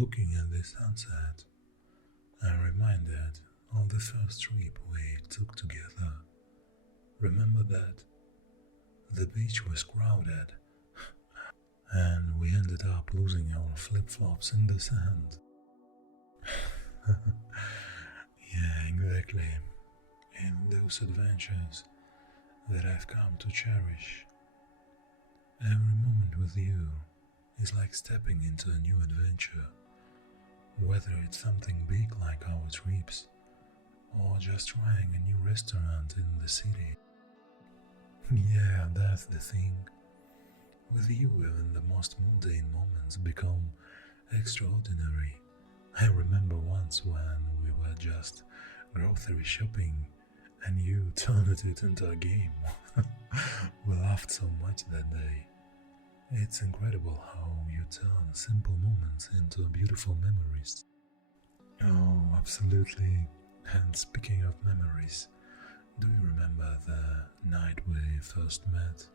Looking at the sunset, I'm reminded of the first trip we took together. Remember that? The beach was crowded, and we ended up losing our flip-flops in the sand. Yeah, exactly. In those adventures that I've come to cherish, every moment with you is like stepping into a new adventure, whether it's something big like our trips, or just trying a new restaurant in the city. Yeah, that's the thing. With you, even the most mundane moments become extraordinary. I remember once when we were just grocery shopping and you turned it into a game. We laughed so much that day. It's incredible how you turn simple moments into beautiful memories. Oh, absolutely. And speaking of memories, do you remember the night we first met?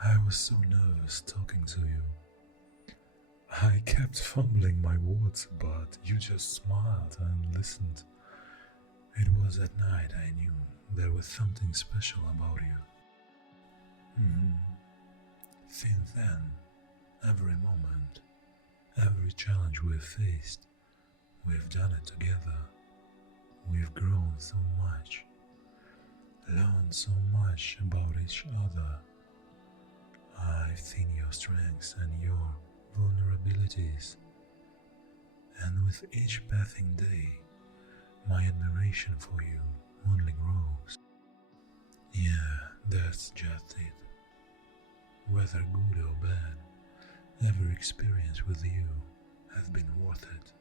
I was so nervous talking to you. I kept fumbling my words, but you just smiled and listened. It was at night I knew there was something special about you. Mhm. Since then, every moment, every challenge we've faced, we've done it together. We've grown so much, learned so much about each other. I've seen your strengths and your vulnerabilities, and with each passing day, my admiration for you only grows. Yeah, that's just it. Whether good or bad, every experience with you has been worth it.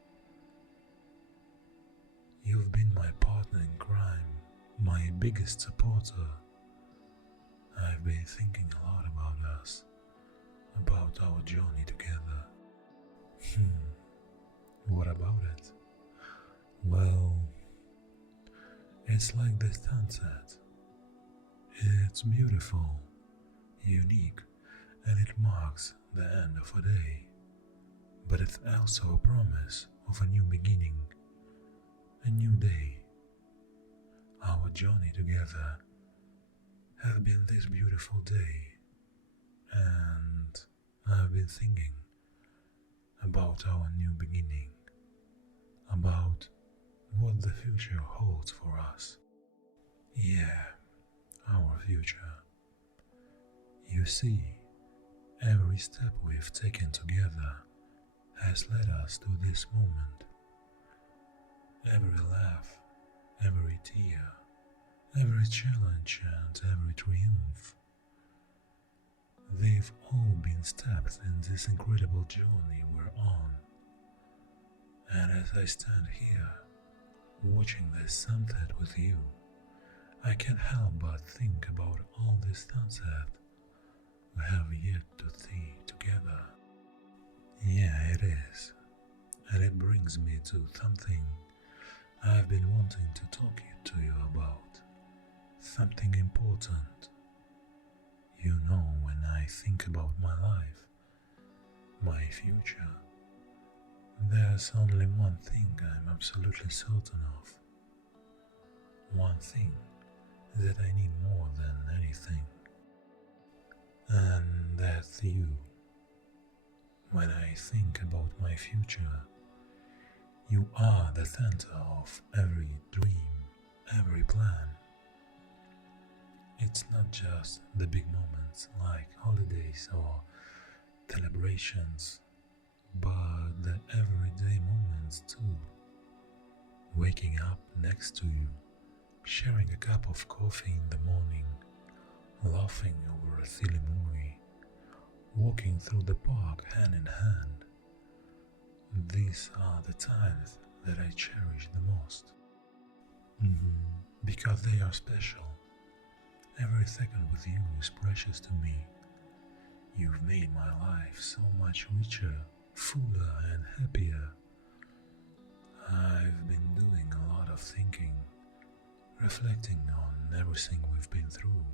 You've been my partner in crime, my biggest supporter. I've been thinking a lot about us, about our journey together. What about it? Well, it's like the sunset. It's beautiful, unique, and it marks the end of a day. But it's also a promise of a new beginning, a new day. Our journey together has been this beautiful day, and I've been thinking about our new beginning, about what the future holds for us. Yeah, our future. You see, every step we've taken together has led us to this moment. Every laugh, every tear, every challenge, and every triumph. They've all been steps in this incredible journey we're on. And as I stand here, watching the sunset with you, I can't help but think about all the sunset we have yet to see together. Yeah, it is. And it brings me to something I've been wanting to talk to you about. Something important. You know, when I think about my life, my future, there's only one thing I'm absolutely certain of. One thing that I need more than anything. And that's you. When I think about my future, you are the center of every dream, every plan. It's not just the big moments like holidays or celebrations, but the everyday moments too. Waking up next to you, sharing a cup of coffee in the morning, laughing over a silly movie, walking through the park hand in hand. These are the times that I cherish the most. Because they are special. Every second with you is precious to me. You've made my life so much richer, fuller, and happier. I've been doing a lot of thinking, reflecting on everything we've been through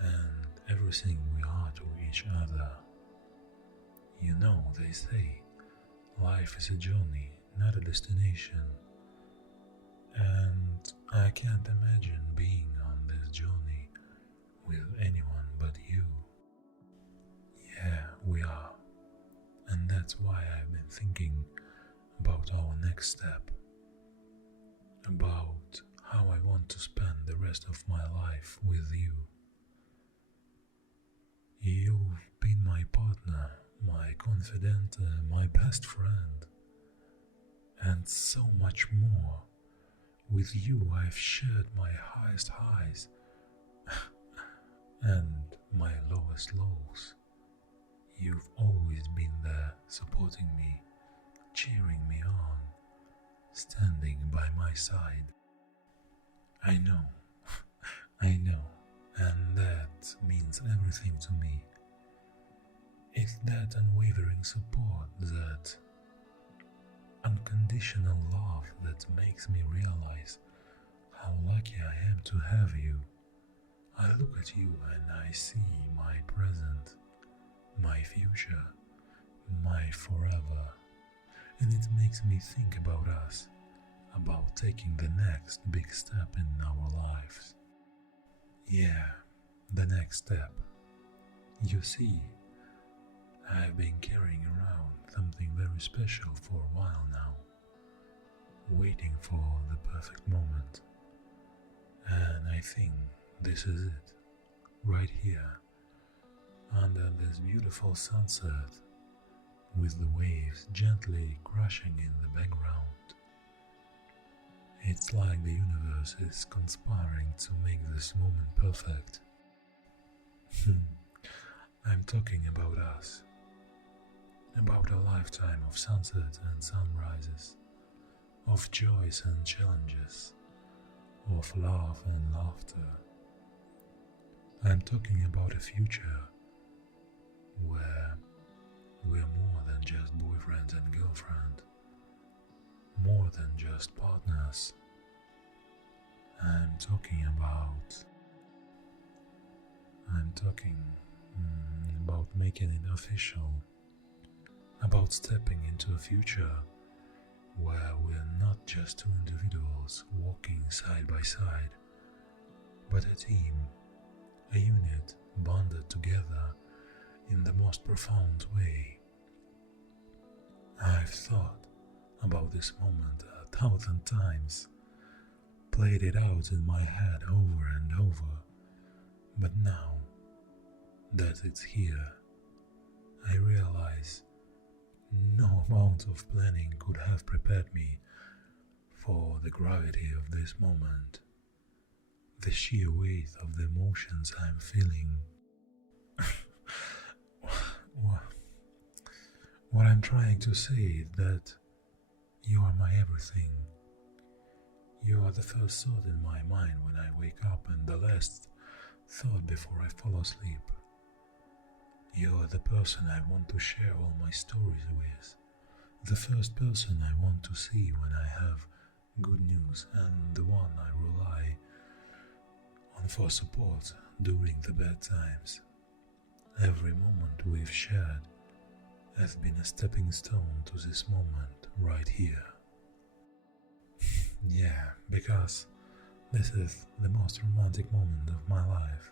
and everything we are to each other. You know, they say life is a journey, not a destination. And I can't imagine being on this journey with anyone but you. Yeah, we are. And that's why I've been thinking about our next step. About how I want to spend the rest of my life with you. You've been my partner, my confidant, my best friend, and so much more. With you, I've shared my highest highs and my lowest lows. You've always been there, supporting me, cheering me on, standing by my side. I know, I know, and that means everything to me. It's that unwavering support, that unconditional love that makes me realize how lucky I am to have you. I look at you and I see my present, my future, my forever, and it makes me think about us, about taking the next big step in our lives. Yeah, the next step. You see, I've been carrying around something very special for a while now, waiting for the perfect moment. And I think this is it, right here, under this beautiful sunset, with the waves gently crashing in the background. It's like the universe is conspiring to make this moment perfect. I'm talking about us, about a lifetime of sunset and sunrises, of joys and challenges, of love and laughter. I'm talking about a future where we're more than just boyfriend and girlfriend, more than just partners. I'm talking about making it official, about stepping into a future where we're not just two individuals walking side by side, but a team, a unit bonded together in the most profound way. I've thought about this moment 1,000 times, played it out in my head over and over, but now that it's here, I realize no amount of planning could have prepared me for the gravity of this moment, the sheer weight of the emotions I'm feeling. What I'm trying to say is that you are my everything. You are the first thought in my mind when I wake up and the last thought before I fall asleep. You are the person I want to share all my stories with, the first person I want to see when I have good news, and the one I rely on for support during the bad times. Every moment we've shared has been a stepping stone to this moment right here. Yeah, because this is the most romantic moment of my life.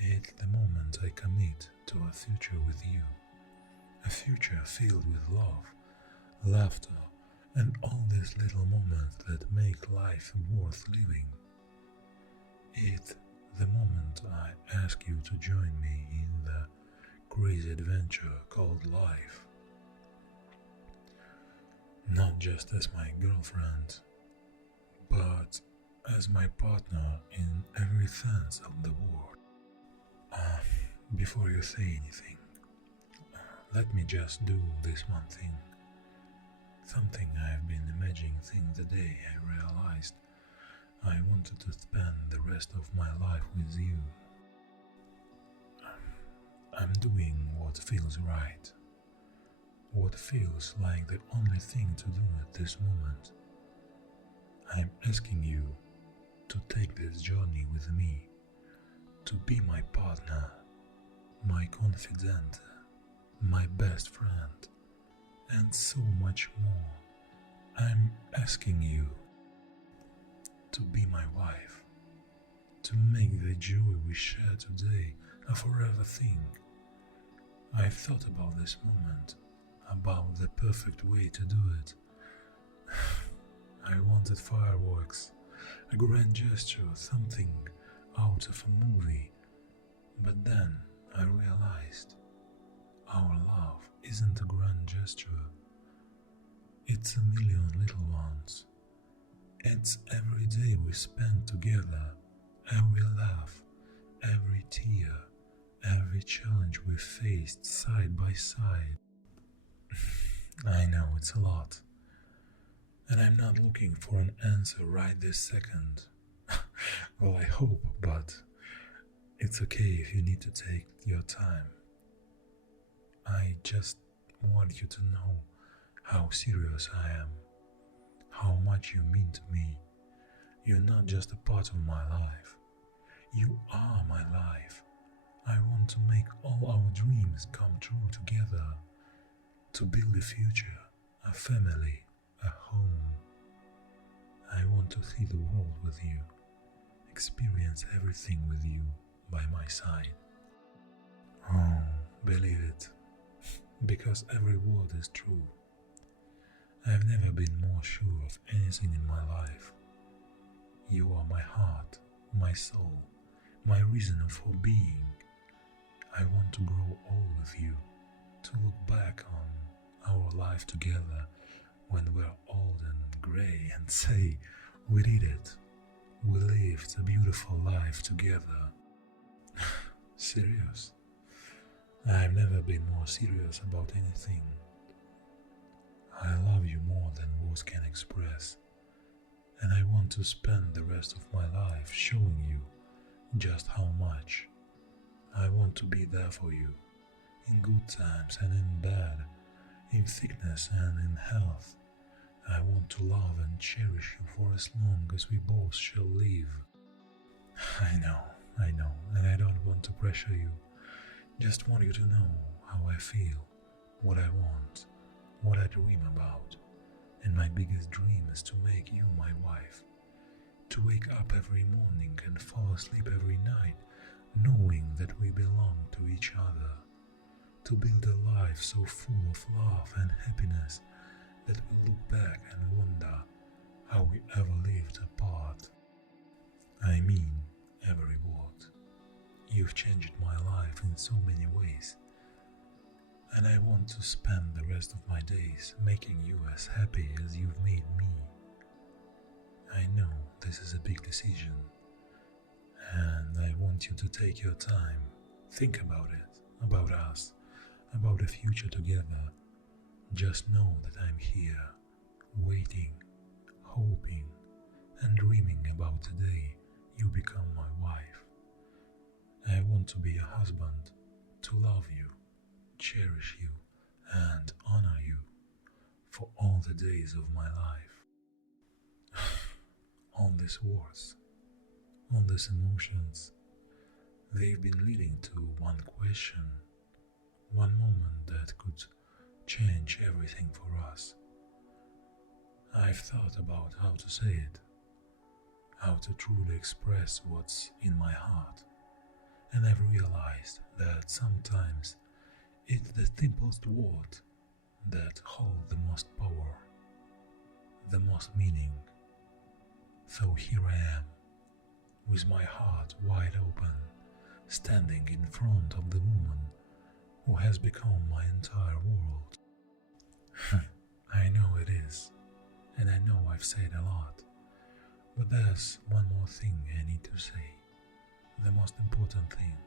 It's the moment I commit to a future with you, a future filled with love, laughter, and all these little moments that make life worth living. It's the moment I ask you to join me in the crazy adventure called life. Not just as my girlfriend, but as my partner in every sense of the word. Before you say anything, let me just do this one thing. Something I've been imagining since the day I realized I wanted to spend the rest of my life with you. I'm doing what feels right, what feels like the only thing to do at this moment. I'm asking you to take this journey with me, to be my partner, my confidant, my best friend, and so much more. I'm asking you to be my wife, to make the joy we share today a forever thing. I've thought about this moment, about the perfect way to do it. I wanted fireworks, a grand gesture, something out of a movie. But then I realized our love isn't a grand gesture. It's a million little ones. It's every day we spend together, every laugh, every tear, every challenge we faced side by side. I know it's a lot, and I'm not looking for an answer right this second. Well, I hope, but it's okay if you need to take your time. I just want you to know how serious I am, how much you mean to me. You're not just a part of my life, you are my life. I want to make all our dreams come true together, to build a future, a family, a home. I want to see the world with you, experience everything with you by my side. Oh, believe it, because every word is true. I've never been more sure of anything in my life. You are my heart, my soul, my reason for being. I want to grow old with you, to look back on our life together when we're old and grey and say, we did it. We lived a beautiful life together. Serious? I've never been more serious about anything. I love you more than words can express, and I want to spend the rest of my life showing you just how much. I want to be there for you, in good times and in bad, in sickness and in health. I want to love and cherish you for as long as we both shall live. I know, and I don't want to pressure you. Just want you to know how I feel, what I want, what I dream about. And my biggest dream is to make you my wife. To wake up every morning and fall asleep every night, knowing that we belong to each other. To build a life so full of love and happiness that we look back and wonder how we ever lived apart. I mean every word. You've changed my life in so many ways, and I want to spend the rest of my days making you as happy as you've made me. I know this is a big decision, and I want you to take your time, think about it, about us, about the future together. Just know that I'm here, waiting, hoping, and dreaming about the day you become my wife. I want to be a husband, to love you, cherish you, and honor you for all the days of my life. All these words, all these emotions, they've been leading to one question, one moment that could change everything for us. I've thought about how to say it, how to truly express what's in my heart, and I've realized that sometimes it's the simplest word that hold the most power, the most meaning. So here I am, with my heart wide open, standing in front of the woman who has become my entire world. I know it is, and I know I've said a lot, but there's one more thing I need to say, the most important thing.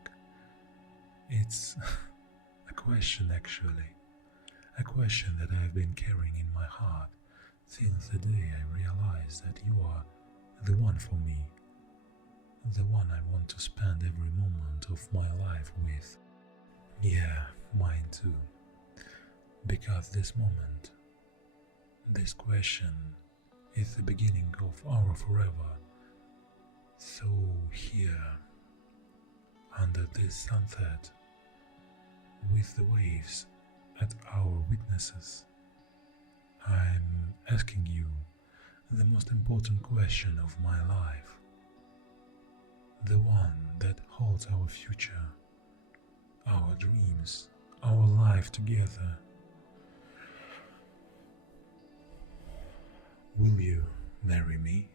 It's a question actually, a question that I've been carrying in my heart since the day I realized that you are the one for me, the one I want to spend every moment of my life with. Yeah, mine too. Because this moment, this question is the beginning of our forever. So here, under this sunset, with the waves at our witnesses, I'm asking you the most important question of my life, the one that holds our future, our dreams, our life together. Will you marry me?